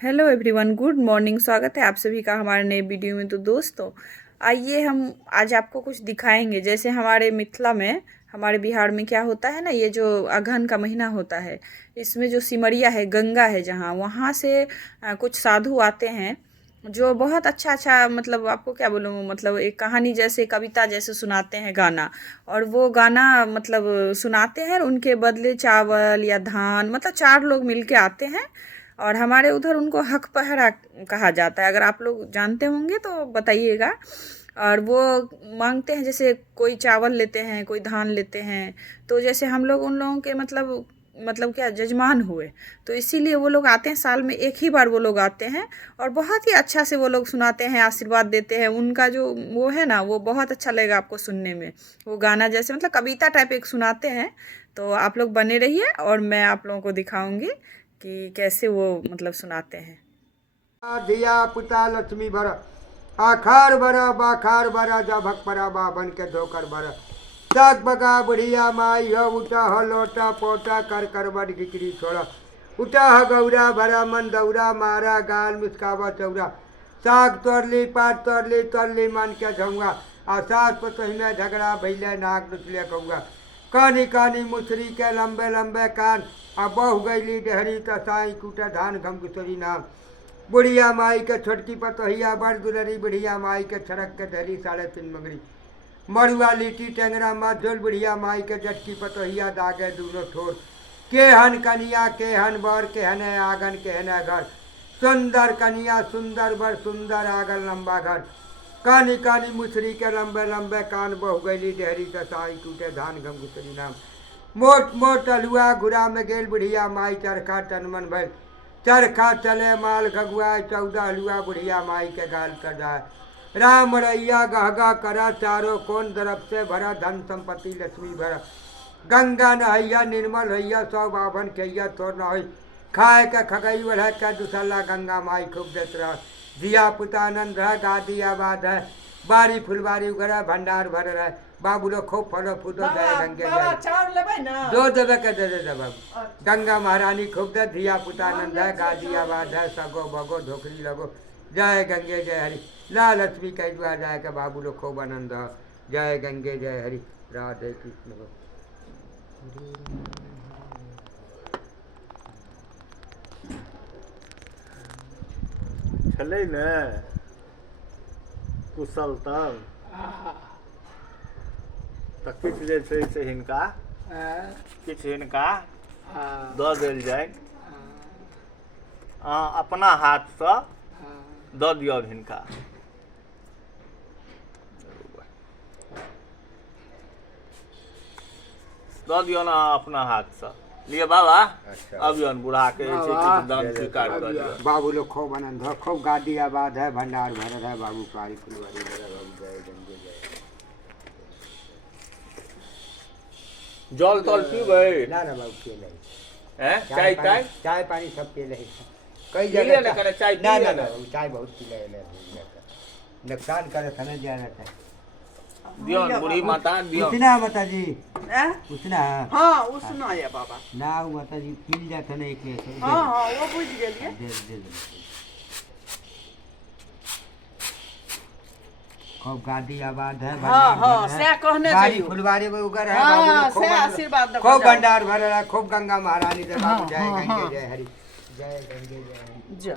Hello everyone, good morning. स्वागत है आप सभी का हमारे नए वीडियो में। तो दोस्तों, आइए हम आज आपको कुछ दिखाएंगे। जैसे हमारे मिथिला में, हमारे बिहार में क्या होता है ना, ये जो अगहन का महीना होता है, इसमें जो सिमरिया है, गंगा है जहाँ, वहाँ से कुछ साधु आते हैं जो बहुत अच्छा अच्छा, मतलब आपको क्या बोलूँ, मतलब एक कहानी जैसे, कविता जैसे सुनाते हैं गाना। और वो गाना मतलब सुनाते हैं, उनके बदले चावल या धान, मतलब 4 लोग मिलके आते हैं। और हमारे उधर उनको हक पहरा कहा जाता है। अगर आप लोग जानते होंगे तो बताइएगा। और वो मांगते हैं, जैसे कोई चावल लेते हैं, कोई धान लेते हैं। तो जैसे हम लोग उन लोगों के मतलब क्या जजमान हुए। तो इसीलिए वो लोग आते हैं, साल में एक ही बार वो लोग आते हैं। और बहुत ही अच्छा से वो लोग सुनाते हैं, आशीर्वाद देते हैं। उनका जो वो है ना, वो बहुत अच्छा लगेगा आपको सुनने में। वो गाना जैसे मतलब कविता टाइप एक सुनाते हैं। तो आप लोग बने रहिए और मैं आप लोगों को दिखाऊंगी कि कैसे वो मतलब सुनाते हैं। धिया पुता लक्ष्मी भर आखार भरा बाखार भरा जा भक परा बाबन के धोकर भरा साग बगा बुढ़िया माई हो उठा हो लोटा पोटा कर कर बड़ घिचड़ी छोड़ा उठा हो गौरा भरा मन दौरा मारा गाल मुस्कावा चौरा साग तोड़ ली मन के झौंगा आ सास पतोही में झगड़ा भैले नाक नुचले कहूँगा कानी कानी मुसरी के लंबे लंबे कान आ बहु गईली डेहरी तसाई कूटा धान घमगुसरी नाम बुढ़िया माई के छोटकी पतोहिया बड़ दुलरी बुढ़िया माई के छड़क के धरी 3.5 मंगरी मरुआ लीटी टेंगरा मधुल बुढ़िया माई के जटकी पतोहिया दागे दूनो ठोर केहन कनिया केहन बर केहन आंगन केहन घर सुंदर कनिया सुंदर बर सुंदर आंगन लंबा घर कानी कानी मुसरी के लंबे लंबे कान बहु गैली डेहरी दसाई टूटे धान घमघुसरी नाम मोट मोट अलुआ घुरा में गेल बुढ़िया माई चरखा टनमन भैल चरखा चले माल घगुआ 14 हलुआ बुढ़िया माई के गाल कर जाए राम रैया गहगा करा चारों कौन दरब से भरा धन संपत्ति लक्ष्मी भरा गंगा नहैया निर्मल हैया 100 बाभन खैया तोड़ न हो खाए के खगई बढ़ के दुसल्ला गंगा माई खूब देत रह दिया पुता आनंद रह गादी आबाद है बारी फुलबारी उगरा भंडार भर रहे बाबू लोग खूब फलो फूटो दे गंगे दो देवे के दे दे बाबू गंगा महारानी खूब दे धिया पुता आनंद है गादी आबाद है सगो बगो ढोकरी लगो जय गंगे जय हरि लाल लक्ष्मी कह दुआ जाए के बाबू लोग खूब आनंद है जय गंगे जय हरि राधे कृष्ण छलै ने कुशलतम तऽ किछु जे छै से हिनका किछु हिनका दऽ देल जाय। अहाँ अपना हाथसँ दऽ दियौ हिनका। दऽ दियौ ने अहाँ अपना हाथसँ। लिए बाबा अबियन बूढ़ा के दान स्वीकार कर दिया। बाबू लोग खूब आनंद है खूब गादी आबाद है भंडार भरल है बाबू पारी फुलवारी जय गंगे जय जल तल पीबै ना ना बाबू पिए नहीं हैं चाय चाय चाय पानी सब पिए नहीं कई पी ले जगह ना करे चाय ना पी ले ना ना ना चाय बहुत पी ले नुकसान करे था जाना था दियन बूढ़ी माता दियन पूछना माता जी पूछना हाँ, उसना है बाबा। ना माता जी मिल जाता ना एक हाँ हाँ, वो बुझ गेलिए। दे खूब गादी आबाद है हाँ हाँ, से कहने बारी चाहिए। फुलवारी में उगर है हाँ, बाबू से आशीर्वाद दे खूब जाओ। भंडार भर रहा खूब गंगा महारानी से बाबू हाँ, जय हाँ, गंगे हाँ। जय हरि जय गंगे जय हरि जा